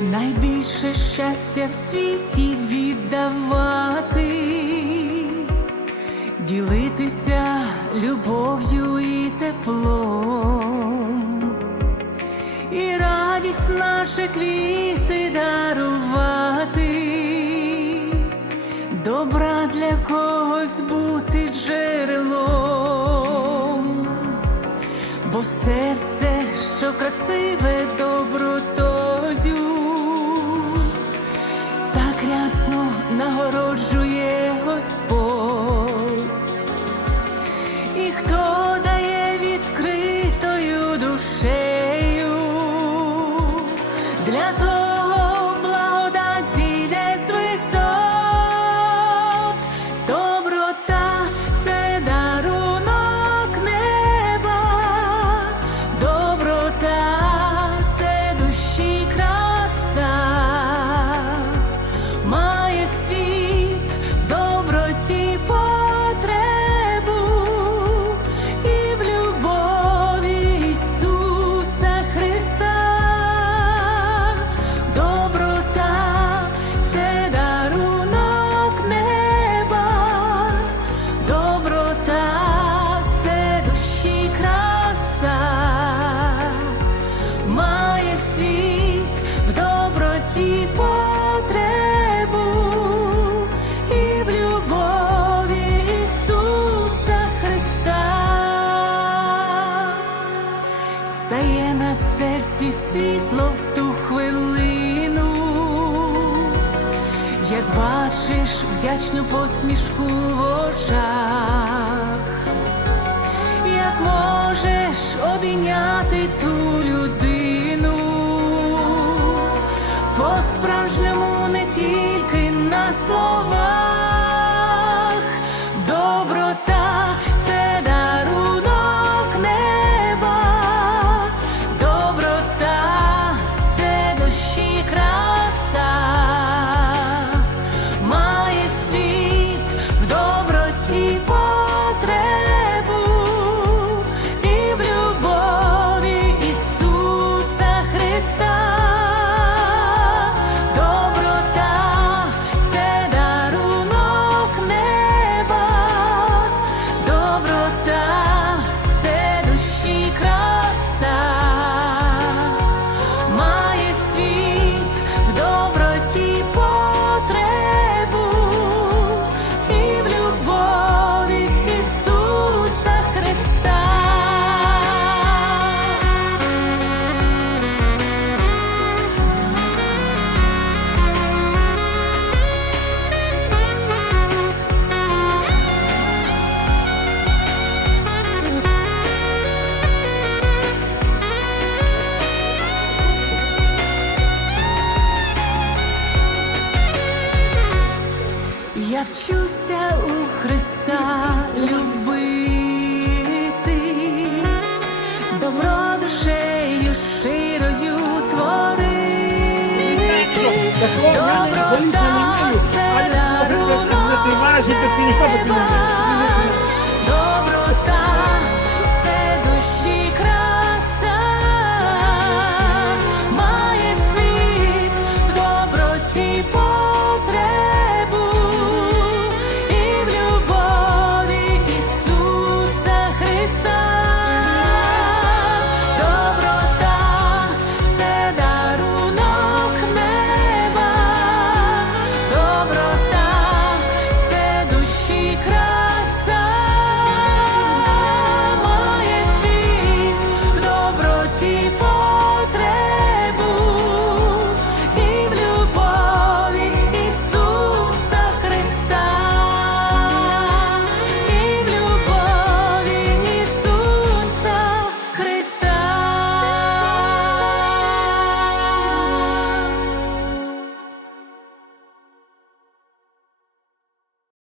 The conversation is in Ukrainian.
найбільше щастя в світі віддавати, ділитися любов'ю і теплом, і радість наші квіти дарувати, добра для когось бути джерелом. Бо серце, що красиве добротозю, нагороджує Господь, і хто як бачиш вдячну посмішку в очах, як можеш обійняти ту людину, по-справжньому не тільки на словах, 你换个姑娘。